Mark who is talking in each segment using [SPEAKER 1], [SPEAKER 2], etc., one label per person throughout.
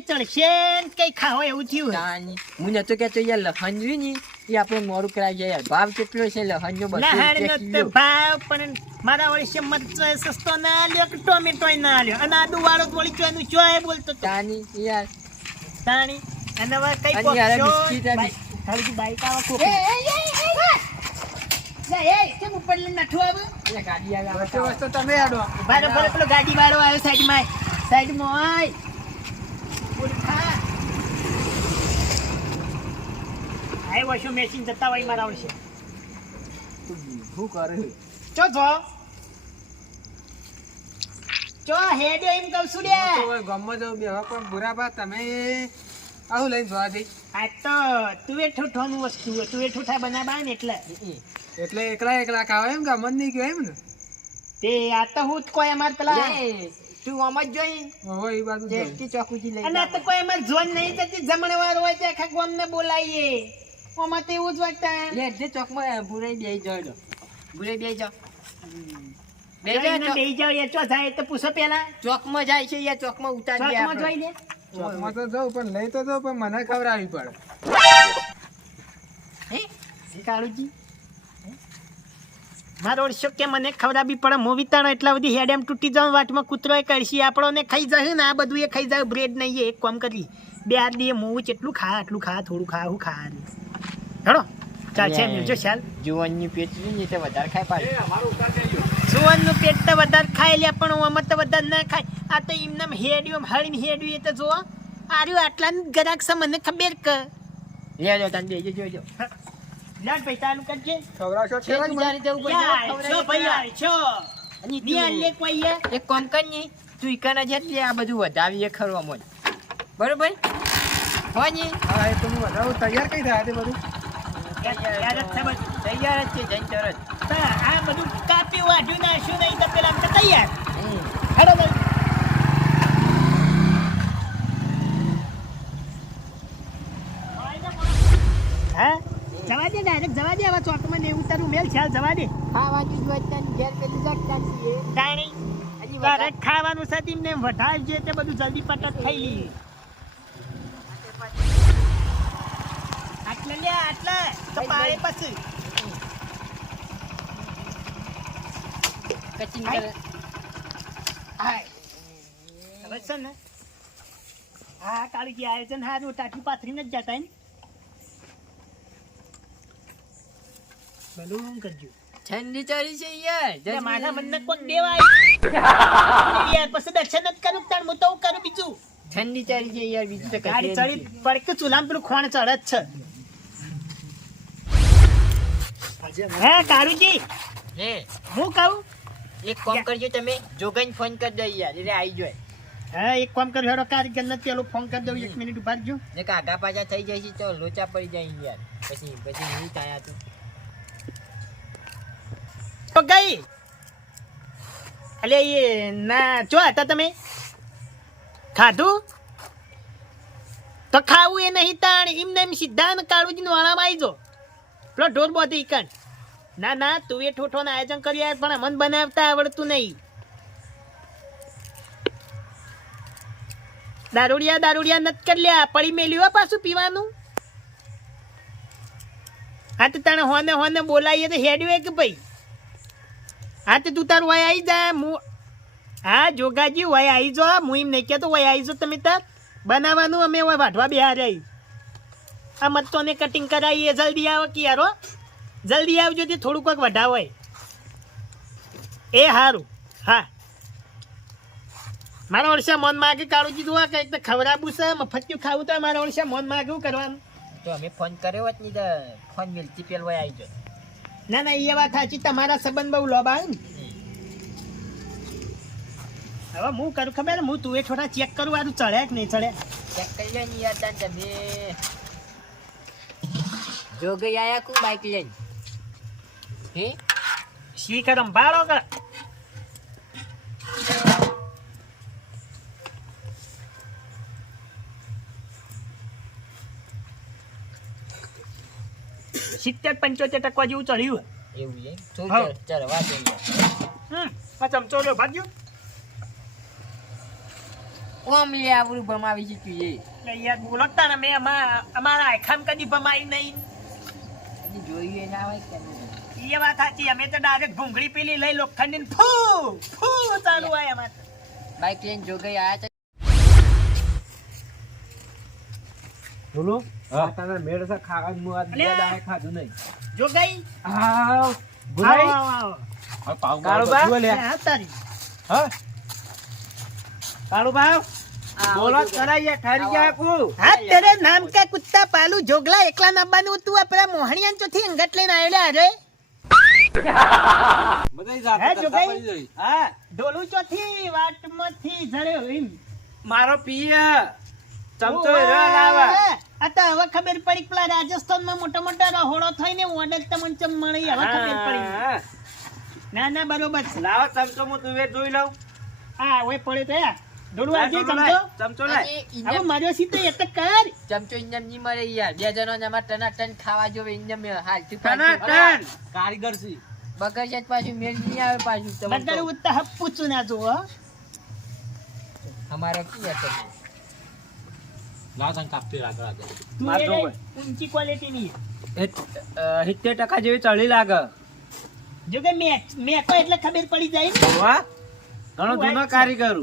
[SPEAKER 1] કઈ ચડશે ને કઈ ખાવો એવું થયું
[SPEAKER 2] તાની. હું નતો કહેતો યાર લહન રહ્યું ને એ આપણે મોડું કરાવી જાય. યાર ભાવ કેટલો છે? બસો રૂપિયા
[SPEAKER 1] નો
[SPEAKER 2] કિલો.
[SPEAKER 1] ભાવ પણ મારા વર્ષે મરચો સસ્તો ના લ્યો કે ટોમેટો ના લ્યો અને આદુ વાળો વળી ચોયનું ચોય બોલતો તો
[SPEAKER 2] તાની યાર.
[SPEAKER 1] તાણી અને હવે કઈ પોક્ષો? ખાલી બાઈક આવે કોક. લે, એ, કેમ ઉપર લઈને નઠું આવે?
[SPEAKER 2] એટલે ગાડી આવે.
[SPEAKER 3] તમે આડો.
[SPEAKER 1] ભારે પેલો ગાડી વાળો આવ્યો સાઈડમાં. સાઈડમાં આય. બોલ વોશિંગ મશીન જતા હોય મારા વર્ષે
[SPEAKER 2] શું કરે?
[SPEAKER 1] ચો જો ચો હેડે એમ કહું છું લે
[SPEAKER 3] ગમો જાવ બે હવે પણ બુરા બા તમે આવું લઈને જોવા જઈ
[SPEAKER 1] આ તો તુવે ઠૂઠોનું વસ્તુ હોય. તુવે ઠૂઠા ને એટલે.
[SPEAKER 3] એટલે એકલા એકલા ખાવા એમ ગમન નહીં કહેવાય એમ ને?
[SPEAKER 1] તે આ તો હું જ કોઈ અમાર પેલા.
[SPEAKER 2] તું આમ જ જોઈ
[SPEAKER 3] હવે એ બાજુ
[SPEAKER 2] જે ચોકુજી લઈ
[SPEAKER 1] અને તો કોઈ એમાં જોન નહીં થતી જમણવાર હોય તે આખા ગામને બોલાવીએ. આમાં તો એવું જ વાગતા
[SPEAKER 2] લે ભૂરાઈ ભૂરાઈ
[SPEAKER 1] જાવ એ ચો જાય તો પૂછો પેલા
[SPEAKER 2] ચોકમાં જાય છે યાર ચોકમાં ઉતારી
[SPEAKER 1] જોઈ
[SPEAKER 2] આપણે.
[SPEAKER 1] લે
[SPEAKER 3] ચોકમાં તો જાઉં પણ લઈ તો જાઉં પણ મને ખવડાવી પડે.
[SPEAKER 2] હે?
[SPEAKER 1] કાળુજી? મારો ઓળશો કે મને ખવડાવી પડે હું વિતાણો એટલા બધી હેડ એમ તૂટી જાઉં વાટમાં કૂતરો એ કરશી આપણો ને ખાઈ જશે ને આ બધું એ ખાઈ જાય બ્રેડ નહીં એક કામ કરી બે હાથ દઈએ હું જેટલું ખા આટલું ખા થોડું ખા હું ખા હેડો ચાલ છે જો ચાલ.
[SPEAKER 2] જુવાનની પેટ ને તે વધારે ખાય પાછું.
[SPEAKER 1] સુવનનું પેટ તો વધારે ખાય લે પણ આમાં તો વધારે ના ખાય. આ તો એમને હેડ્યું હળીને હેડ્યું એ તો જો આર્યું આટલા ગરાક છે મને ખબર કર
[SPEAKER 2] લે જો તને જોજો.
[SPEAKER 1] લાડ ભાઈ ચાલુ કરજે.
[SPEAKER 3] ખવડાવશો
[SPEAKER 2] છે
[SPEAKER 3] જ?
[SPEAKER 2] બિચારી જવું પડશે,
[SPEAKER 1] છો ભાઈ છો.
[SPEAKER 2] અને
[SPEAKER 1] ની આલે લે કોઈ એ.
[SPEAKER 2] એક કોમ કર તું ઈકાના જેટલી આ બધું વધાવીએ ખરવા મોજ. બરોબર? હોય
[SPEAKER 3] હા એ તો હું તૈયાર કઈ થાય આ બધું?
[SPEAKER 1] જ છે બધું.
[SPEAKER 2] તૈયાર જ છે જઈને તરત
[SPEAKER 1] આ બધું કાપી વાઢ્યું નાખ્યું નહીં તો પેલા આમ તો તૈયાર. હેડો ભાઈ હા જવા દે હવે ચોકમાં ને ઉતારું મેલ ખ્યાલ જવા દે.
[SPEAKER 2] ખાવાનું જ હોય ઘેર પેલી જગતા છીએ
[SPEAKER 1] તાણી તારે ખાવાનું છે તેમને વઢાર જે તે બધું જલ્દી પટક થઈ લઈએ આટલે લે આટલે. તો પાડે પછી. હાય.
[SPEAKER 2] કરે.
[SPEAKER 1] હાય. છે ને હા કાળજી આયોજન હારું ટાટી પાથરીને જ જતા ને. ભલું કરજો
[SPEAKER 2] ઠંડી ચડી છે યાર
[SPEAKER 1] મારા મનને કોક દેવાય યાર પછી દર્શન જ કરું તાણ હું તો કરું બીજું
[SPEAKER 2] ઠંડી ચડી છે યાર બીજું તો
[SPEAKER 1] ગાડી ચડી પડકે ચૂલામાં પેલું ખોણ ચડે જ છે હે કારુજી
[SPEAKER 2] હે
[SPEAKER 1] હું કહું
[SPEAKER 2] એક કોમ કરજો તમે જોગાઈને ફોન કરી દો યાર એટલે આવી જાય
[SPEAKER 1] હા એક કામ કર્યો હેડો ને પેલો ફોન કરી દઉં એક મિનિટ ઊભા જો
[SPEAKER 2] ને પાછા થઈ જાય છે તો લોચા પડી જાય યાર પછી પછી નહીં થાય તો
[SPEAKER 1] તો ગઈ અલે એ, ના જો હતા તમે? ખાધું? તો ખાવું એ નહીં તાણ, એમને એમ સીધા ને કાળુજી વાળામાં આવી જો પેલો ઢોર બોધી કણ ના ના, તું એ ઠોઠોનું આયોજન કરી આય, પણ મન બનાવતા આવડતું નહીં. દારૂડિયા દારૂડિયા નત કરી લ્યા, પડી મેલ્યું પાછું પીવાનું. હા તો તને હોને હોને બોલાવીએ તો હેડ્યું કે ભાઈ. હા તો તું તારું વય આવી જા, હું હા જોગાજી વય આવી જો, હું એમ નહીં કહેતો વય આવી જો તમે તાર. બનાવવાનું અમે વય વાઢવા બિહાર આવી આ મત્તોને કટિંગ કરાવીએ જલ્દી આવો કે યારો જલ્દી આવજો, તે થોડુંક કોઈક વઢાવ એ સારું હા. મારા વર્ષે મન માગે, કાળું કીધું, આ કંઈક તો ખવડાવું છે મફતિયું ખાવું તો. મારા વર્ષે મન માગે કરવાનું?
[SPEAKER 2] તો અમે ફોન કર્યો હોત નહીં ફોન મિલતી પેલ આવી જાય
[SPEAKER 1] ના ના એ વાત સાચી તમારા સંબંધ બહુ લોબા હવે હું કરું ખબર હું તું એ થોડા ચેક કરું આનું ચડે કે નહીં ચડે?
[SPEAKER 2] ચેક કરી લે ને યાર તાન તમે. જોગઈ આયા કુ બાઈક લઈને. હે?
[SPEAKER 1] શી કરમ બાળો કર. સિત્તેર પંચોતેર ટકા જેવું ચડ્યું
[SPEAKER 2] એવું છે? તું
[SPEAKER 1] હા.
[SPEAKER 2] ચાલ ચાલ વાત યાર
[SPEAKER 1] હમ આ ચમચો લો ભાગ્યો
[SPEAKER 2] ઓમ લે આવડું ભમાવી છે. એ
[SPEAKER 1] એટલે યાર બોલતા ને મેં અમારા આખામ કદી નહીં.
[SPEAKER 2] એ ના હોય કે
[SPEAKER 1] એ વાત સાચી અમે તો ડાયરેક્ટ ભૂંગળી પેલી લઈ લોખંડી ફૂ ફૂ ચાલુ આય અમારે.
[SPEAKER 2] બાઈક લઈને જોગઈ આયા
[SPEAKER 4] બોલો.
[SPEAKER 5] હા.
[SPEAKER 4] મેળ છે ખાવાનું હું આજ બે ખાધું નહીં
[SPEAKER 1] જો ગઈ
[SPEAKER 4] આવ,
[SPEAKER 1] આવો,
[SPEAKER 4] ગુરાઈ.
[SPEAKER 1] આવો, આવો.
[SPEAKER 5] હવે પાવ
[SPEAKER 4] કાળુબા?
[SPEAKER 5] બધું લે.
[SPEAKER 1] હા, તારી.
[SPEAKER 5] હા?
[SPEAKER 4] કાળુબા,
[SPEAKER 2] આ
[SPEAKER 4] બોલો કરાઈએ, ઠરી ગયા કુ.
[SPEAKER 1] હા તેરે નામ કા કુત્તા પાલુ જોગલા એકલા નંબરનું તું આપણા મોહણિયાન ચોથી અંગત લઈને
[SPEAKER 4] જાતે
[SPEAKER 1] હે, જોગાઈ?
[SPEAKER 4] હા,
[SPEAKER 1] ડોલું ચોથી વાટમાંથી
[SPEAKER 4] મારો પિયા ચમચો લાવે.
[SPEAKER 1] આ તો હવે ખબર પડી પેલા રાજસ્થાનમાં મોટા મોટા રહોડો થઈને ઓર્ડર તમને ચમ મળી. હવે ખબર પડી. ના ના બરોબર છે.
[SPEAKER 4] લાવો ચમચો હું તું જોઈ લઉં.
[SPEAKER 1] હા ઓય પડે તો યાર આજે
[SPEAKER 4] ચમચો
[SPEAKER 1] ચમચો.
[SPEAKER 4] લાય,
[SPEAKER 1] હવે
[SPEAKER 2] ઇન્જમ-
[SPEAKER 1] માર્યો સી તો કર.
[SPEAKER 2] ચમચો ઇન્જમની મળે યાર. બે જણો ને અમારે ટના ટન ખાવા જોવે ઇન્જમ હાલ તું
[SPEAKER 4] ટના
[SPEAKER 2] પાછું.
[SPEAKER 4] ટન. કારીગર છે.
[SPEAKER 2] બગર છે જ પાછું મેલ નહીં આવે પાછું. તમને
[SPEAKER 1] બગર ઉત્તા હપ પૂછું ના જો હો.
[SPEAKER 2] અમારો કી હતો?
[SPEAKER 5] લાવ કાપતી રાખ રાખ.
[SPEAKER 4] માર જો
[SPEAKER 1] ઊંચી ક્વોલિટી ની.
[SPEAKER 4] સિત્તેર ટકા જેવી ચડી લાગે.
[SPEAKER 1] જો કે મેક મેકો એટલે ખબર પડી જાય
[SPEAKER 4] વાહ ઘણો જૂનો કારીગર.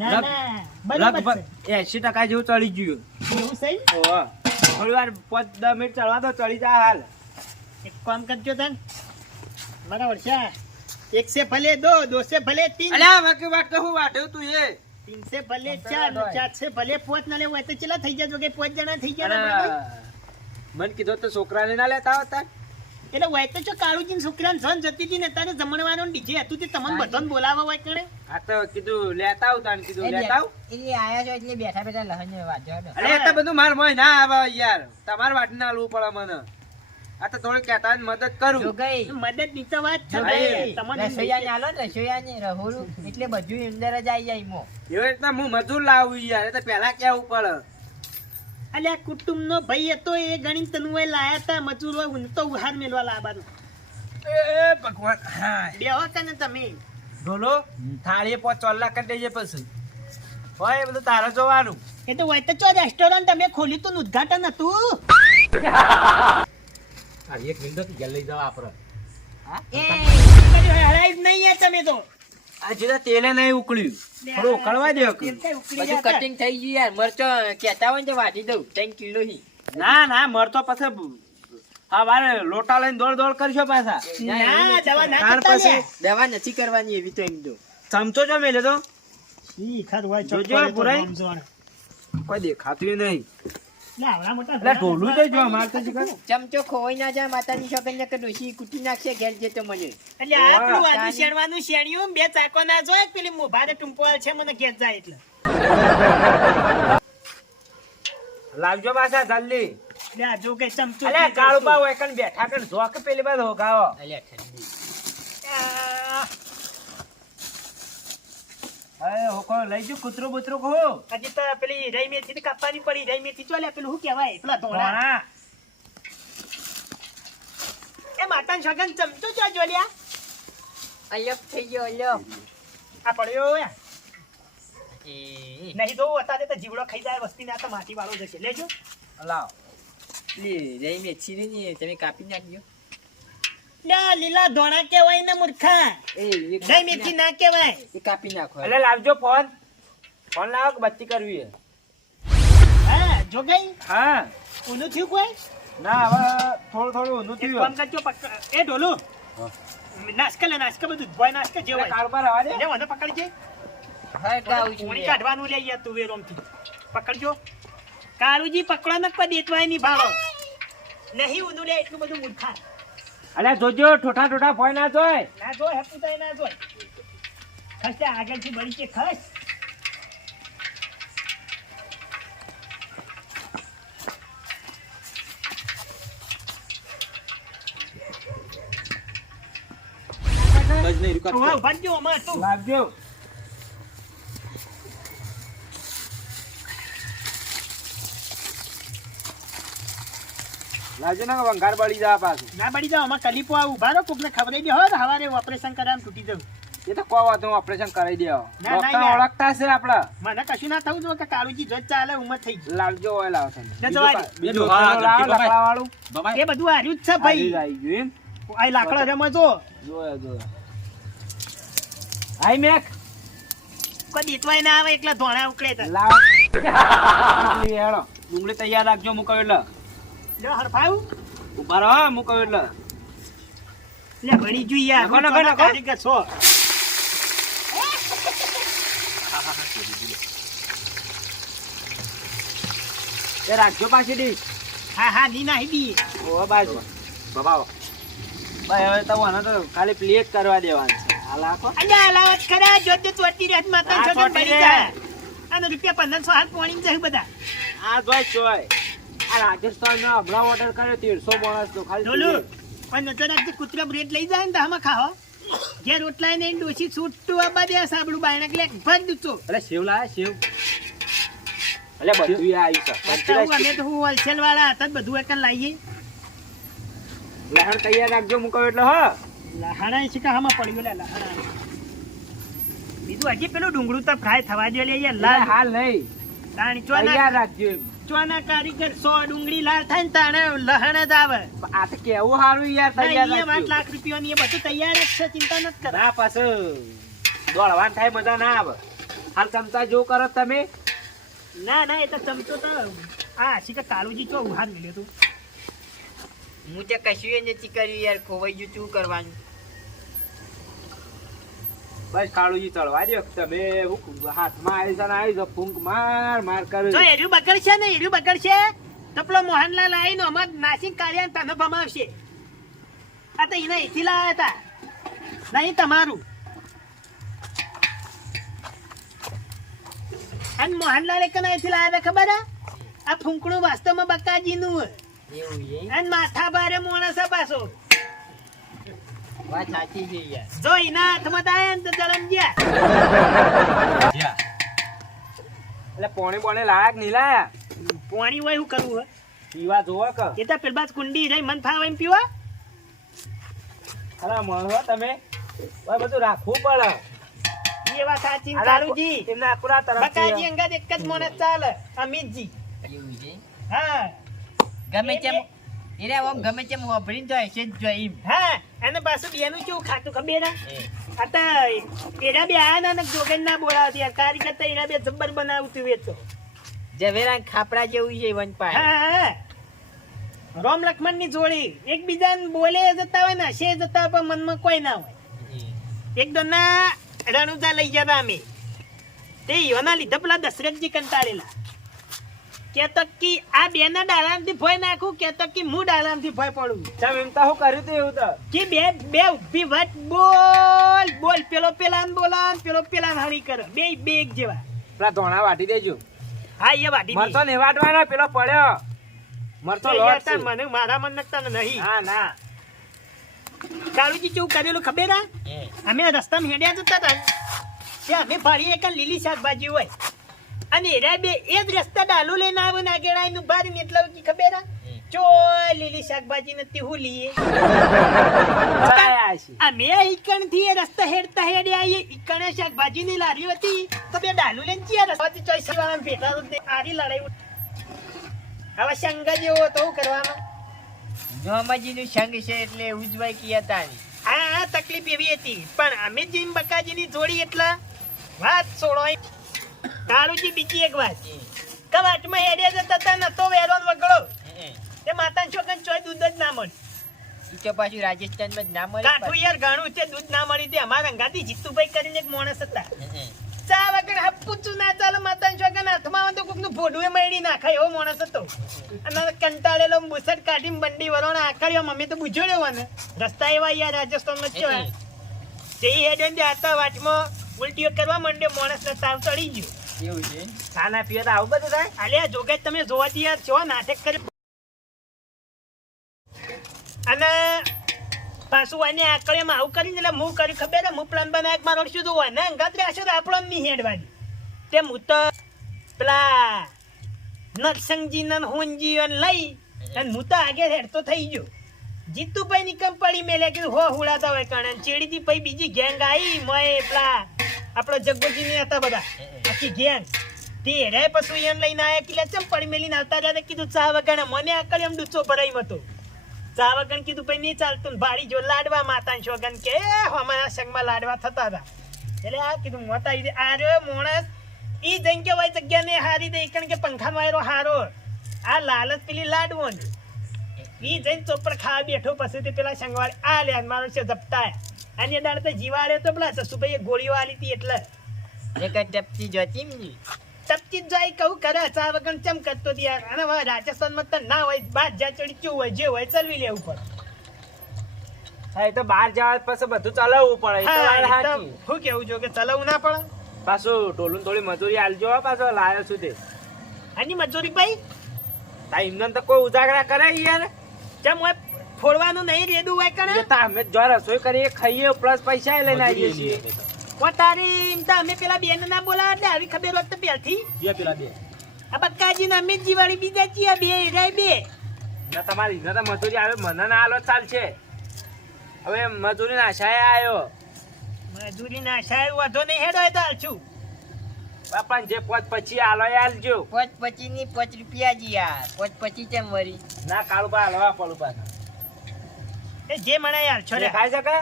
[SPEAKER 1] ના ના
[SPEAKER 4] લગભગ એસી ટકા જેવું ચડી ગયું.
[SPEAKER 1] એવું ને?
[SPEAKER 4] થોડી વાર પાંચ દસ મિનિટ ચડવા દો ચડી જાય હાલ.
[SPEAKER 1] એક કામ કરજો તન. બરાબર છે એક સે ભલે દો દો સે ભલે तीन
[SPEAKER 4] અલ્યા વાકી વાત કહું વાટ્યું તું એ?
[SPEAKER 1] તીનસે ભલે ચાર ચારસે ભલે પોચ ના લેવું તો ચેલા થઈ જજો કે પોચ જણા થઈ ગયા
[SPEAKER 4] મન કીધો તો છોકરાને ના લેતા હતા
[SPEAKER 1] એટલે હોય તો જો કાળુજી છોકરાને સન જતી હતી ને તારે જમણવાનો ડીજે હતું તે તમને બધાને બોલાવવા હોય કણે?
[SPEAKER 4] આ તો કીધું લેતા આવતા તાને કીધું લેતા આવ.
[SPEAKER 2] એ આયા છો એટલે બેઠા બેઠા લહન વાજો
[SPEAKER 4] અરે તો બધું માર મોય ના આવે યાર. તમાર વાટ ના લવું પડે મને. આ તો થોડી કહેતા મદદ કરું.
[SPEAKER 1] મદદની તો વાત છે. તમને
[SPEAKER 2] રસોઈયાને આલો ને રસોઈયાને રહોડું. એટલે બધું અંદર જ આવી જાય મો.
[SPEAKER 4] એવી રીતના હું મજૂર લાવું યાર એ તો પહેલા કેવું પડે.
[SPEAKER 1] અલ્યા કુટુંબ નો ભાઈ હતો એ ગણી તનુએ લાયા તા મજૂર હોય હું તો ઉહાર મેલવા લાવવાનું
[SPEAKER 4] એ ભગવાન હા.
[SPEAKER 1] બેહો કને તમે?
[SPEAKER 4] ઢોલો થાળીએ પોચ ચોલ્લા કરી દેજે પછી. હોય એ બધું તારે જોવાનું.
[SPEAKER 1] એ તો હોય તો ચો રેસ્ટોરન્ટ તમે ખોલ્યું તું ઉદ્ઘાટન હતું?
[SPEAKER 5] આ એક મિનિટ ઘેર લઈ જાવ આપણે
[SPEAKER 1] એ હરાઈ જ નહીં તમે તો.
[SPEAKER 4] આ જેના તેલે નહીં ઉકળ્યું. થોડું ઉકળવા દે
[SPEAKER 2] બધું કટિંગ થઈ ગયું યાર. મરચો કેતા હોય ને તો વાટી દઉં. ત્રણ કિલો હી
[SPEAKER 4] ના ના મરતો પછી સવારે લોટા લઈને દોડ દોડ કરશો પાછા.
[SPEAKER 1] ના દવા ના કરતા
[SPEAKER 4] પછી
[SPEAKER 2] દવા નથી કરવાની એવી તો એમ તો.
[SPEAKER 4] ચમચો જો મેલે તો
[SPEAKER 1] ઈ ખાધું હોય. સમજણ.
[SPEAKER 4] કોઈ દેખાતું નહીં. એટલે ઢોલું તો જો અમારે તો શીખર.
[SPEAKER 2] ચમચો ખોવાઈ ના જાય માતાની છોકરી ને કે ડોશી કૂટી નાખશે ઘેર જતો મને
[SPEAKER 1] એટલે આ પેલું આદુ
[SPEAKER 2] તાની.
[SPEAKER 1] શેરવાનું શેરણ્યું, બે ચાકો ના જોય પેલી મોભારે ટૂંપોળ છે મને ઘેર જાય એટલે
[SPEAKER 4] લાવજો પાછા જલ્દી
[SPEAKER 1] લે, આ જો કે ચમચો
[SPEAKER 4] અલે
[SPEAKER 1] પી
[SPEAKER 4] કાળુ
[SPEAKER 1] જશું.
[SPEAKER 4] બા હોય કણ બેઠા કણ જોક પેલી બાદ હોગાવો
[SPEAKER 2] અલ્યા ઠંડી
[SPEAKER 1] આ,
[SPEAKER 4] અરે હોકો લઈ જો કૂતરું બુતરું કહો.
[SPEAKER 1] હજી તો પેલી રહી મેથી કાપવાની પડી. રહી મેથી જો પેલું શું કહેવાય? પેલા
[SPEAKER 4] ધોણા.
[SPEAKER 1] એ માતાને સગન ચમચો જો જો લ્યા.
[SPEAKER 2] અલગ થઈ ગયો અલગ
[SPEAKER 1] આ પડ્યો યા.
[SPEAKER 2] એ.
[SPEAKER 1] નહીં તો અત્યારે તો જીવડો ખાઈ જાય વસ્તી ના તો માટી વાળો જશે. લેજો.
[SPEAKER 4] લાવ
[SPEAKER 2] લે રહી મેં છીરી ની તમે કાપી નાખજો.
[SPEAKER 1] લે લીલા ધોણા કેવાય ને મૂર્ખા. મેથી
[SPEAKER 2] નાખ-
[SPEAKER 1] ના કેવાય
[SPEAKER 2] એ કાપી નાખો
[SPEAKER 4] એટલે લાવજો ફોન. ફોન લાવો કે બત્તી કરવી હે.
[SPEAKER 1] હા જો ગઈ
[SPEAKER 4] હા.
[SPEAKER 1] ઊનું થયું કોઈ?
[SPEAKER 4] ના હવે થોડું થોડું ઊંધું થયું.
[SPEAKER 1] ફોન કરજો એ ઢોલું. નાસ્કા લે નાસ્કા બધું ભોય નાસ્કા જે
[SPEAKER 4] એટલે
[SPEAKER 1] હોય.
[SPEAKER 4] કાળુ દે.
[SPEAKER 1] લે વાંધો પકડજે.
[SPEAKER 2] હા ગાઉં છું
[SPEAKER 1] પોણી
[SPEAKER 2] યાર.
[SPEAKER 1] કાઢવાનું લઈ યાર તું વેરોમથી. પકડજો. કાળુજી પકડો ન કોઈ દેતવાય નહીં ભાળો નહીં ઊંધું લે એટલું બધું મૂર્ખા.
[SPEAKER 4] અલ્યા જોજો ઠોઠા ઠોઠા ફોય ના જોય.
[SPEAKER 1] ના જોય હેપુ તો ના જોય. ખસે આગળથી બળી છે ખસ.
[SPEAKER 5] બસ નહીં રૂકા
[SPEAKER 1] ઊભા ઊભા જ અમાર તું.
[SPEAKER 4] લાવજો. લાવજો ને વંગાર બળી જા પાછું.
[SPEAKER 1] ના બળી જાવ અમાર કલીપો આ ઊભા રહો કોકને ખબર દે હો હવારે ઓપરેશન કરામ તૂટી જવું
[SPEAKER 4] એ તો કોવા તો ઓપરેશન કરાવી દે
[SPEAKER 1] ના, ના,
[SPEAKER 4] ડોક્ટર ઓળખતા છે આપડા.
[SPEAKER 1] મને કશું ના થવું જો કે કાળુજી જો ચાલે ઉમર થઈ ગઈ.
[SPEAKER 4] લાવજો ઓય લાવ તમે.
[SPEAKER 1] ને
[SPEAKER 4] બીજું
[SPEAKER 5] હા,
[SPEAKER 4] લાકડા
[SPEAKER 5] વાળું.
[SPEAKER 1] એ બધું હાર્યું જ છે ભાઈ.
[SPEAKER 4] આવી ગયું?
[SPEAKER 1] આ લાકડા રમો જો.
[SPEAKER 4] જોયો, જોયો. આઈ મેક.
[SPEAKER 1] કોઈ દીતવાય ના આવે એકલા ધોણા ઉકળે તો.
[SPEAKER 4] લાવ. ડુંગળી તૈયાર રાખજો મૂકો એટલે
[SPEAKER 1] જો હરફાયું
[SPEAKER 4] ઊભા રહો મૂકો એટલે.
[SPEAKER 1] લે ભણી જોઈ યાર. હું. કારીગર છો.
[SPEAKER 4] એ રાખજો પાછી ડી
[SPEAKER 1] હા હા ની નાહી દી.
[SPEAKER 4] ઓ બાજુ બબાવો ભાઈ હવે તો મને તો ખાલી પ્લે કરવા દેવાનું છે. આ લાખો
[SPEAKER 1] અલ્યા અલાવત ખરા જોતે રહેત માતા
[SPEAKER 4] હા,
[SPEAKER 1] છોકન
[SPEAKER 4] ચોટી
[SPEAKER 1] બની. જાય. અને રૂપિયા પંદરસો હાથ પોણી જાય બધા.
[SPEAKER 4] આ જોય જોઈ આ રાજસ્થાનમાં હમણાં ઓર્ડર કર્યો તેરસો માણસ નો ખાલી
[SPEAKER 1] ડોલુ. પણ કૂતરા બ્રેડ લઈ જાય ને તો આમાં ખાઓ જે રોટલા ને ડોસી છૂટું આબા દે સાબડું બાયણક લે ભર દૂચો
[SPEAKER 4] અરે સેવ લાયા સેવ. અલે બધું આવ્યું છે.
[SPEAKER 1] અમે તો હું હોલસેલ વાળા હતા બધું એક લાવીએ
[SPEAKER 4] લહણ તૈયાર રાખજો મૂકો એટલે હો.
[SPEAKER 1] લહાણા છે કે પડ્યું લે લહાણા. બીજું હજી પેલું ડુંગળું તો ફ્રાય થવા દે લે યાર
[SPEAKER 4] હાલ નહીં. તૈયાર રાખજો એમ.
[SPEAKER 1] ચોના કારીગર સો ડુંગળી લાલ થાય ને તાણે લહણ જ આવે.
[SPEAKER 4] આ તો કેવું સારું યાર તૈયાર
[SPEAKER 1] પાંચ લાખ રૂપિયાની એ બધું તૈયાર જ છે ચિંતા નથી કર.
[SPEAKER 4] ના પાછું દોડવાન થાય મજા ના આવે. હાલ ચમચા જો કરો તમે.
[SPEAKER 1] ના ના એ તો ચમચો તો આ શી કે કાલુજી ચો ઉહાર મિલ્યો તું.
[SPEAKER 2] હું તે કશું એને નથી કર્યું યાર ખોવાઈ ગયું શું કરવાનું?
[SPEAKER 4] બસ કાળુજી ચડવા દો તમે હું હાથમાં આવી છે ને આવી જાઓ ફૂંક માર માર કરે.
[SPEAKER 1] જો એર્યું બગડશે ને એર્યું બગડશે તો પેલો મોહનલાલ આવીને અમાર નાસિક કાઢ્યા તને ભમાવશે આ તો એના એથી લાવ્યા હતા. નહીં તમારું. અને મોહનલાલ એક એથી લાવ્યા હતા ખબર હે? આ ફૂંકણું વાસ્તવમાં બકાજીનું અને માથા ભારે મોણસ પાછો.
[SPEAKER 2] વાત સાચી છે યાર.
[SPEAKER 1] જો એના હાથમાં તો ને તો જલમ ગયા
[SPEAKER 4] એટલે પોણી પોણે લાયક નહીં લાયા?
[SPEAKER 1] પોણી હોય શું કરવું હે.
[SPEAKER 4] પીવા જોવો કે?
[SPEAKER 1] એ તો પેલા કુંડી રહી મન ફાવે એમ પીવા.
[SPEAKER 4] અરે મળો તમે. હવે બધું રાખવું પડે.
[SPEAKER 1] એ વાત સાચી કાળુજી
[SPEAKER 4] એમના આકુરા
[SPEAKER 1] બકાજી અંગા એક જ મોને ચાલે. અમિતજી.
[SPEAKER 2] એવું છે?
[SPEAKER 1] હા.
[SPEAKER 2] ગમે તેમ એને આમ ગમે તેમ વાપરીને તો હશે જ જોઈ
[SPEAKER 1] હા અને પાછું બેનું કેવું ખાતું ખબર હે? એના બે આયા ના જોગન ના બોલાવતી કારી કરતા એના બે જબ્બર બનાવતું વેચો
[SPEAKER 2] ઝવેરા ને ખાપરા જેવું છે વન પાય.
[SPEAKER 1] હા રોમ લક્ષ્મણની જોડી. એકબીજાને બોલે જતા હોય ને છે જતા હોય પણ મનમાં કોઈ ના હોય. એક દોના રણુજા લઈ જતા અમે. તે યોના લીધા પેલા દશરથજી કંટાળેલા. કેતો કી આ બે ના ડાળામથી ભોય નાખું કેતો કી હું ડાળામથી ભોય પડું.
[SPEAKER 4] ચમ એમ તો હું કર્યું તું એવું તો.
[SPEAKER 1] કે બે બે ઊભી વાત બોલ બોલ પેલો પેલા બોલા પેલો પેલા હરી કર. બે બે એક જેવા.
[SPEAKER 4] પેલા ધોણા વાટી દેજો.
[SPEAKER 1] હા એ વાટી
[SPEAKER 4] મરતો ને વાટવાનો પેલો પડ્યો. મરતો લોટ છે.
[SPEAKER 1] મને મારા મન નકતા નહીં.
[SPEAKER 4] હા ના.
[SPEAKER 1] કાળુજી કેવું કરેલું ખબર હે? અમે રસ્તામાં હેડ્યા જતા હતા ત્યાં અમે ભાડી એક લીલી શાકભાજી હોય. અને એરા બે એ જ રસ્તા ડાલુ લઈને આવે નાગેડા એનું બાર ને એટલે કી ખબર ચો લીલી શાકભાજી નથી હું લઈએ અમે ઈકણથી એ રસ્તા હેડતા હેડે આવીએ ઈકણે શાકભાજી ની લારી હતી. તો બે ડાલુ લઈને ચિયા રસ્તા ચોઈસ વાળા ભેટા તો આરી લડાઈ ઉઠ- હવે શંગ જેવો તો શું કરવાનો?
[SPEAKER 2] જોમાજીનું સંગ છે એટલે ઉજવાય કિયા તાની હા ને.
[SPEAKER 1] તકલીફ એવી હતી પણ અમે જેમ બકાજીની જોડી એટલા વાત છોડો કાળુજી બીજી એક વાત. કવાટમાં હેડે જતા હતા નતો વેરોન વગડો. તે માતા છોકન ચોય દૂધ જ ના મળે.
[SPEAKER 2] ઈ તો પાછું રાજસ્થાનમાં જ ના મળે.
[SPEAKER 1] કાઠું યાર ઘણું છે દૂધ ના મળી તે અમારા અંગાથી જીતુભાઈ કરીને એક માણસ હતા. ચા વગર હપુચું ના ચાલે માતા છોકન હાથમાં આવે તો કોકનું ભોડું મળી નાખાય એવો માણસ હતો. અને કંટાળેલો બુસટ કાઢીને બંડી વરોણ આખડ્યો મમ્મી તો બુજોડ્યો ને રસ્તા એવા યાર રાજસ્થાનમાં. છે. જે હેડે ને હતા વાટમાં ઉલટીઓ કરવા માંડ્યો માણસને તાવ ચડી ગયો.
[SPEAKER 2] એવું
[SPEAKER 4] તો
[SPEAKER 1] અને પાછું આને આકડેમાં આવું કરીને, એટલે હું કરી ખબર હે? પ્લાન બનાવી મારો શું ને અંગાત્રે હશે તો આપણો નહીં હેડવાની. તેમ હું તો પેલા નરસંગજી ને હોનજી લઈ, અને હું તો આગળ હેડતો થઈ ગયો. જીતુભાઈ ની કંપની મેલે કીધું હો હુડાતા હોય કારણ ચેડીથી પછી બીજી ગેંગ આવી મય પેલા આપણો જગોજી ની હતા બધા. આખી ગેંગ. તે રે પછી એમ લઈને આયા કિલા ચમ પડી મેલીને આવતા જાને કીધું ચા વગણ મને આકળ એમ ડૂચો ભરાઈ મતો. ચા વગણ કીધું ભાઈ નહીં ચાલતું ભાડી જો લાડવા માતા શોગન કે અમારા સંગમાં લાડવા થતા હતા. એટલે આ કીધું મોટા આ રહ્યો મોણસ. ઈ જઈને કે ભાઈ જગ્યા ને હારી દે. કારણ કે પંખા વાયરો હારો. આ લાલચ પેલી લાડવો ને ઈ જઈને ચોપડ ખાવા બેઠો પછી તે પેલા સંગવાડે આ લે મારો છે જપતા અને દાડ તો જીવાડે તો પેલા સસુભાઈએ ગોળીઓ આલી હતી એટલે.
[SPEAKER 2] એક જ ટપકી જોતી એમની.
[SPEAKER 1] ટપતી જ જાય કહું કરે ચા વગર ચમ કરતો હતી યાર? અને હવે રાજસ્થાનમાં તો ના હોય બાદ જ્યાં ચડી ચું હોય જે હોય ચલવી લેવું પડે
[SPEAKER 4] હા એ તો બહાર જવા પછી બધું ચલાવવું પડે.
[SPEAKER 1] હું કેવું જો કે ચલાવવું ના પડે?
[SPEAKER 4] પાછું ટોલું થોડી મજૂરી આલજો પાછો લાયો છું તે
[SPEAKER 1] આની મજૂરી ભાઈ
[SPEAKER 4] એમને તો કોઈ ઉજાગરા કરે યાર?
[SPEAKER 1] ચમ હોય ફોડવાનું નહીં રેડું હોય કણે.
[SPEAKER 4] તા તો અમે જો રસોઈ કરીએ ખાઈએ પ્લસ પૈસા લઈને આવીએ છીએ.
[SPEAKER 1] ઓ તારી એમ તો અમે પેલા બેન ના બોલા એટલે આવી ખબર હોત તો પહેલથી
[SPEAKER 5] બે પેલા બે.
[SPEAKER 1] આ બક્કાજી ને અમે જીવાળી બીજા છીએ બે એરાય બે.
[SPEAKER 4] ના તમારી ઇને તો મજૂરી આવે મને ના હાલો ચાલશે. હવે મજૂરી ના આશાએ આવ્યો.
[SPEAKER 1] મજૂરી ના આશાએ વધો નહીં હેડો તો છું.
[SPEAKER 4] બાપા જે પોચ પછી આલો આલજો.
[SPEAKER 2] પોચ પછી ની પોચ રૂપિયા જી યાર પોચ પછી કેમ મરી
[SPEAKER 4] ના કાળુબા હલવા પડું પાછા
[SPEAKER 1] એ જે મને યાર
[SPEAKER 4] છોરે ખાઈ શકે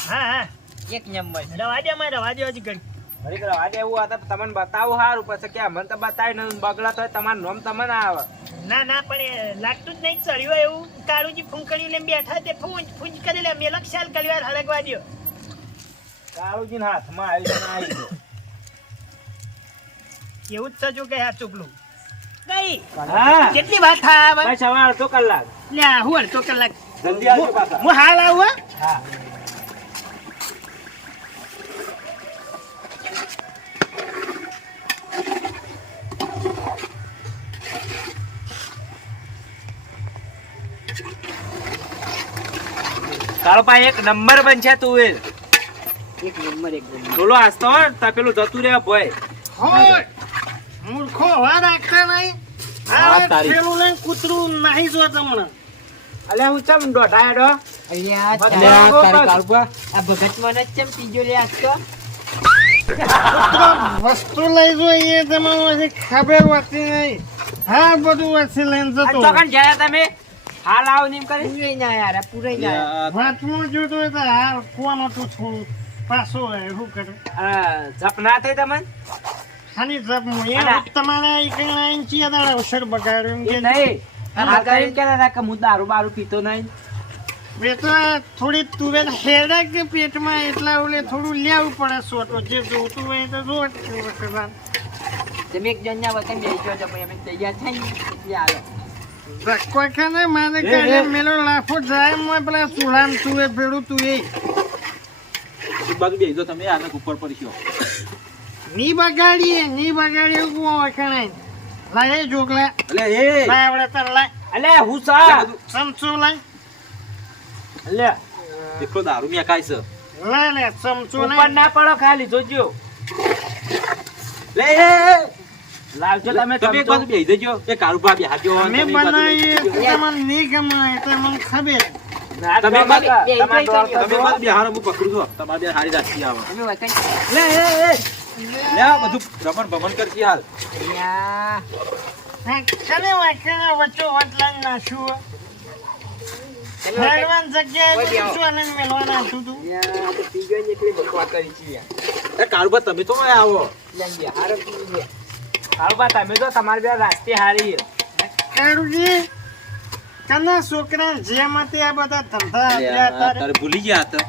[SPEAKER 1] હા હા.
[SPEAKER 2] એક નંબર.
[SPEAKER 1] રવા દે અમારે રવા દે હજી ઘડી.
[SPEAKER 4] વળી રવા દે એવું હતા તમને બતાવું સારું પછી કે મને તો બતાવી ને બગડા તો તમારું નામ તમને આવે.
[SPEAKER 1] ના ના પણ એ લાગતું જ નહીં ચડ્યું એવું. કાળુજી ફૂંકણી લઈને બેઠા તે ફૂંજ ફૂંજ કરી લે મેલક શાલ કરી વાર હળગવા દો
[SPEAKER 4] કાળુજી હાથમાં આવી આવી ગયું.
[SPEAKER 1] એવું જ થયું કે આ ચૂકલું કઈ
[SPEAKER 4] હા.
[SPEAKER 1] કેટલી વાત થાય
[SPEAKER 4] બસ હવે અડધો કલાક.
[SPEAKER 1] લે હું અડધો કલાક?
[SPEAKER 4] જલ્દી આવજો પાછા.
[SPEAKER 1] હું હાલ આવું હા?
[SPEAKER 4] તારો પાસે એક નંબર બનશે તું એ.
[SPEAKER 2] એક નંબર એક નંબર.
[SPEAKER 4] બોલો આજ ને તો પેલું જતું રહે ભાઈ
[SPEAKER 1] હોય. મૂર્ખો હવા રાખતા નહીં. આ
[SPEAKER 5] તારી.
[SPEAKER 1] પેલું લઈને કૂતરું નાહી જો તમને.
[SPEAKER 4] અલ્યા હું ચમ
[SPEAKER 2] અલ્યા તારે. આ ભગત મને ચમ પીજો લે આજ તો?
[SPEAKER 1] વસ્તુ લઈ જોઈએ તમારું હજી ખબર હોતી નહીં. હા બધું વચ્ચે લઈને જતો
[SPEAKER 4] ચોકન તમે હાલ આવો નીમ કરી.
[SPEAKER 2] પૂરે ના યાર પૂરે ના
[SPEAKER 1] જોતું તો હાલ તું થોડું પાછો શું કરે?
[SPEAKER 4] આ, જપ ના થઈ તમને?
[SPEAKER 1] ખાલી. તમારા એક ઇંચી દાડા અવસર બગાડ્યું
[SPEAKER 4] એ
[SPEAKER 1] કે
[SPEAKER 4] નહીં. કે હું દારૂ બારૂ પીતો નહીં.
[SPEAKER 1] એ તો થોડી તુવેર હેડે કે પેટમાં એટલા ઓલે થોડું લેવું પડે સોટો જે જોતું હોય તો જો જ કેવું
[SPEAKER 2] તમે એક જણના વતન જઈ ગયો પછી અમે તૈયાર થઈ એટલે
[SPEAKER 1] આવો મારે મેલો લાફો જાય મોય પેલા ચૂલામ તુવે. ભેડું તું એ
[SPEAKER 5] એક તમે આને ઉપર પર છો
[SPEAKER 1] ની બગાડીએ ની બગાડીએ કુવો વખણાય લાય જોગલા
[SPEAKER 5] અલે એ.
[SPEAKER 1] લાય આવડે તર લાય
[SPEAKER 4] અલે હું સા?
[SPEAKER 1] ચમચો લાય
[SPEAKER 4] અલે
[SPEAKER 5] એકલો દારૂ મેં ખાય છે?
[SPEAKER 1] લાય લે ચમચો
[SPEAKER 4] ઉપર ના પડો ખાલી જોજો.
[SPEAKER 5] લે એ.
[SPEAKER 4] લાવજો તમે
[SPEAKER 5] તમે. બાજુ બેસી જજો. એ તમે એક બાજુ
[SPEAKER 1] બનાવીએ
[SPEAKER 5] બેસી જજો.
[SPEAKER 1] તમને નહીં ગમે એટલે મને ખબર.
[SPEAKER 4] ના,
[SPEAKER 5] તમે
[SPEAKER 4] તો
[SPEAKER 2] બે-
[SPEAKER 5] તમે બાજુ બેહારો હું પકડું છું. તમારે બે હારી રાખી આવે.
[SPEAKER 2] અમે વતન
[SPEAKER 5] લે એ, એ. લે બધું ભ્રમણ ભ્રમણ કરશી હાલ.
[SPEAKER 2] અલ્યા
[SPEAKER 1] હા વચ્ચો વચ લાઈન નાખ્યું
[SPEAKER 2] તમે
[SPEAKER 1] જગ્યાએ શું આનંદ મેળવાના હતું તું?
[SPEAKER 2] અલ્યા, આ તો પીજો ને એટલી બકવા કરી છે
[SPEAKER 5] એ કાળુબા તમે તો અહીંયા આવો.
[SPEAKER 4] કાળુબા તમે તો તમારી બે રાસ્તે હારી.
[SPEAKER 1] કાળુજી કના છોકરા જે મતે આ બધા ધંધા આપ્યા તારે?
[SPEAKER 5] તારે ભૂલી ગયા હતા?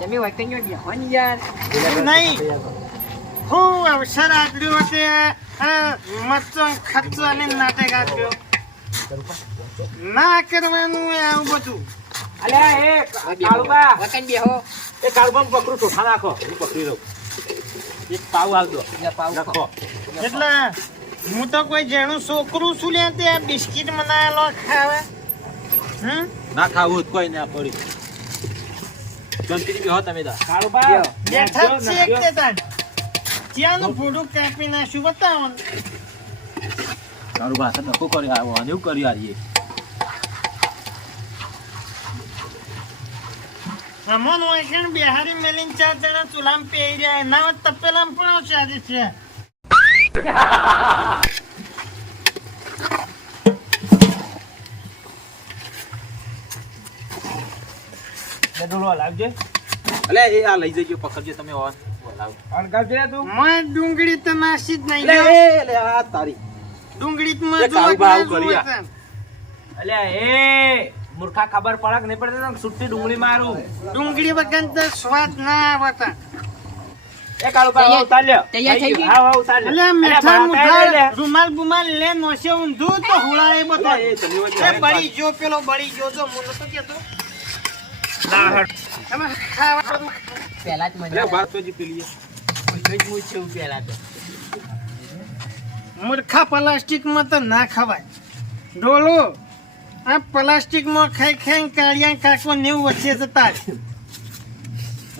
[SPEAKER 2] તમે વતન જો બેહો યાર.
[SPEAKER 1] નહીં. હું અવસર આપ્યો તે આ મચ્ચો ખર્ચો અને નાટક આપ્યો. ના કરવાનું આવું બધું.
[SPEAKER 4] અલ્યા એ કાળુબા.
[SPEAKER 2] વતન બેહો.
[SPEAKER 5] એ કાળુબા હું પકડું ચોખા નાખો. હું પકડી લઉં. એક પાવ આલ દો
[SPEAKER 2] લે પાવ
[SPEAKER 5] નાખો.
[SPEAKER 1] એટલે હું તો કોઈ જેનું છોકરું છું લે તે બિસ્કિટ બનાવેલો ખાવે. હમ?
[SPEAKER 5] ના ખાવું કોઈ ના પડી. ગમતી બેહો તમે દા
[SPEAKER 4] કાળુબા.
[SPEAKER 1] બેઠા છે
[SPEAKER 4] નાખજો.
[SPEAKER 1] એક તે તાન ત્યાંનું ફોડું કાપી નાખ્યું? બતાવો ને.
[SPEAKER 5] કાળુબા તો ડખો કર્યો? આવો અને એવું કર્યું આવીએ
[SPEAKER 6] અમોન હોય છે બિહારી મેલીન ચાર જણા ચૂલામ પેઈ રહ્યા એના તપેલામ પણ આજે છે.
[SPEAKER 4] ડોલો લાવજે
[SPEAKER 5] અલે એ આ લઈ જજો પકડજો તમે ઓન. લાવ
[SPEAKER 4] અણગાવજે તું.
[SPEAKER 6] મોય ડુંગળી તો નાસી જ નહીં
[SPEAKER 5] લે લે આ તારી.
[SPEAKER 6] ડુંગળી તો
[SPEAKER 5] એ
[SPEAKER 6] જોવા જ
[SPEAKER 5] કરી
[SPEAKER 4] અલ્યા એ મૂર્ખા ખબર પડે કે નહીં તો સુટ્ટી ડુંગળી મારું.
[SPEAKER 6] ડુંગળી વગર તો સ્વાદ ના આવતા.
[SPEAKER 4] એ કાળુ પા ઉતાર લ્યો
[SPEAKER 2] તૈયાર થઈ ગઈ?
[SPEAKER 4] હા હા ઉતાર લ્યો
[SPEAKER 6] મીઠા
[SPEAKER 4] બરાબર લઈ લે.
[SPEAKER 6] મુઠા રૂમાલ બુમાલ લે નોશે ઊંધું તો હુળાએ બધો.
[SPEAKER 5] એ તમે વચ્ચે
[SPEAKER 6] એ બળી જો પેલો બળી જો જો મને તો કેતો
[SPEAKER 4] ના,
[SPEAKER 6] તમે ખાવા
[SPEAKER 2] પહેલા જ મને
[SPEAKER 5] વાત તો જી પેલી
[SPEAKER 2] પહેલા તો.
[SPEAKER 6] મૂર્ખા પ્લાસ્ટિકમાં તો ના ખવાય. ડોલો આ પ્લાસ્ટિકમાં ખાઈ ખાઈ કાળિયા કાકો નેવું વચ્ચે જતા.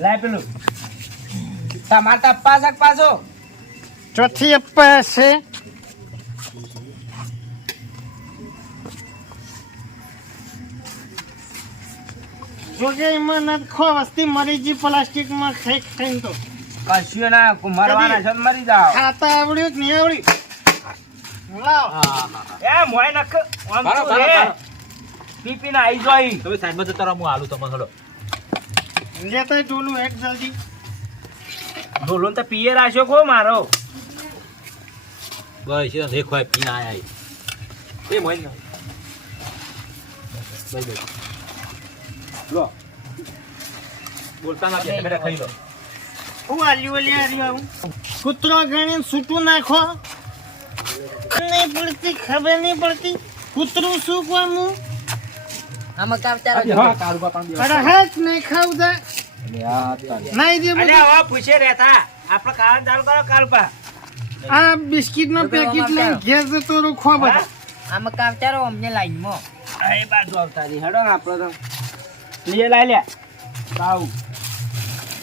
[SPEAKER 4] લાય પેલું. તમાર તો અપ્પા શાક પાછો.
[SPEAKER 6] ચોથી અપ્પા છે જોકે એમાં નથી ખો વસ્તી મરી જી પ્લાસ્ટિકમાં ખાઈ ખાઈને તો.
[SPEAKER 4] કશું ના મરવાના છો ને મરી જાઓ.
[SPEAKER 6] ખાતા આવડ્યું કે નહીં આવડ્યું. લાવ.
[SPEAKER 4] એ મોય નખ આમ તો રે.
[SPEAKER 5] બારો.
[SPEAKER 4] પી આઈ જોઈ.
[SPEAKER 5] તમે સાઈડમાં જતા રહો હું આલુ તમને થોડો
[SPEAKER 6] લેતા ડોલું હેડ જલ્દી.
[SPEAKER 4] ઢોલો તો પીએ રાખ્યો કો મારો.
[SPEAKER 5] બસ એ દેખો પીને આયા એ. મોઈ ને બસ બસ. લો. બોલતા ના બેઠા બેઠા ખાઈ લો.
[SPEAKER 6] હું આલ્યું ઓલી આર્યું આવું. કૂતરો ગણીને છૂટું નાખો. નહીં પડતી ખબર નહીં પડતી. કૂતરું શું કોઈ હું
[SPEAKER 2] આમાં કાવતારો
[SPEAKER 5] હા કાળુ પણ
[SPEAKER 6] અરે હેત નહીં ખાવું નહીં દે
[SPEAKER 4] અલે હવે પૂછે રહેતા. આપણે કાળ ચાલુ કરો કાલ
[SPEAKER 6] આ બિસ્કિટ નો પેકેટ લઈને ઘેર જતો રહું ખો બધા.
[SPEAKER 2] આમાં કાવતારો અમને લાઈનમાં.
[SPEAKER 4] એ બાજુ આવતા રહી. હેડો આપણે તો. લાઈ લે. બાઉ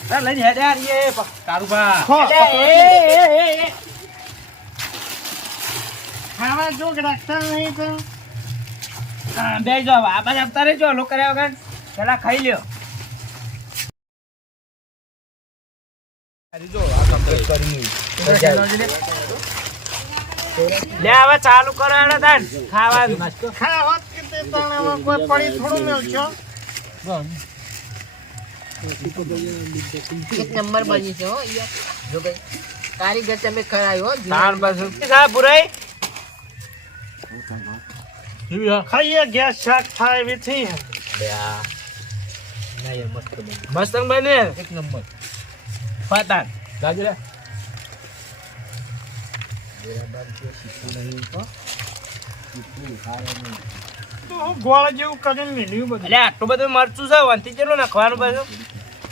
[SPEAKER 4] ચાલ લઈ હેડે યાર એ પ-
[SPEAKER 5] કાળુ બા
[SPEAKER 6] ખો
[SPEAKER 4] અલે, એ, એ, એ, એ.
[SPEAKER 6] ખાવા જોગ રાખતા નહીં તો.
[SPEAKER 4] હા, બેસી આ બાજુ આવતા રહેજો લોકો કર્યા વગર. પેલા ખાઈ લ્યો. લે હવે ચાલુ કરો હેડો તાન. ખાવાનું.
[SPEAKER 6] ખા હોત કે તે તણામાં કોઈ પડી થોડું મેળશો
[SPEAKER 2] એક નંબર બની છે હો જો ભાઈ કારીગર તમે કરાયો હો
[SPEAKER 4] તાન પાછું સા પુરાઈ.
[SPEAKER 6] ખાઈએ ગેસ શાક થાય એવી થઈ
[SPEAKER 4] મસ્ત બને.
[SPEAKER 2] એક નંબર.
[SPEAKER 5] લે
[SPEAKER 6] તો હું ગોળ જેવું કરીને બધું.
[SPEAKER 4] એટલે આટલું બધું મરચું છે વંતી કેટલું નાખવાનું બધું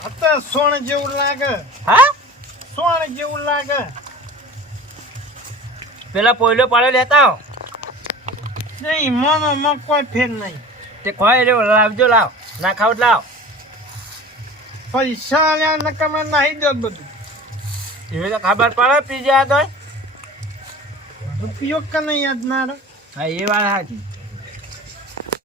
[SPEAKER 6] અત્યારે સોણ જેવું લાગે.
[SPEAKER 4] હા?
[SPEAKER 6] સોણ જેવું લાગે.
[SPEAKER 4] પેલા પોયલો પાડે લેતા આવો.
[SPEAKER 6] નહીં મનો માં કોઈ ફેર નહીં.
[SPEAKER 4] તે ખોય રે લાવજો લાવ. ના ખાવ લાવ.
[SPEAKER 6] પૈસા આલ્યા નકામા નાહી દો બધું.
[SPEAKER 4] એવી તો ખબર પડે પીજા તો
[SPEAKER 6] રૂપિયો કે નહીં યાદ ના રહે.
[SPEAKER 4] હા એ વાત સાચી.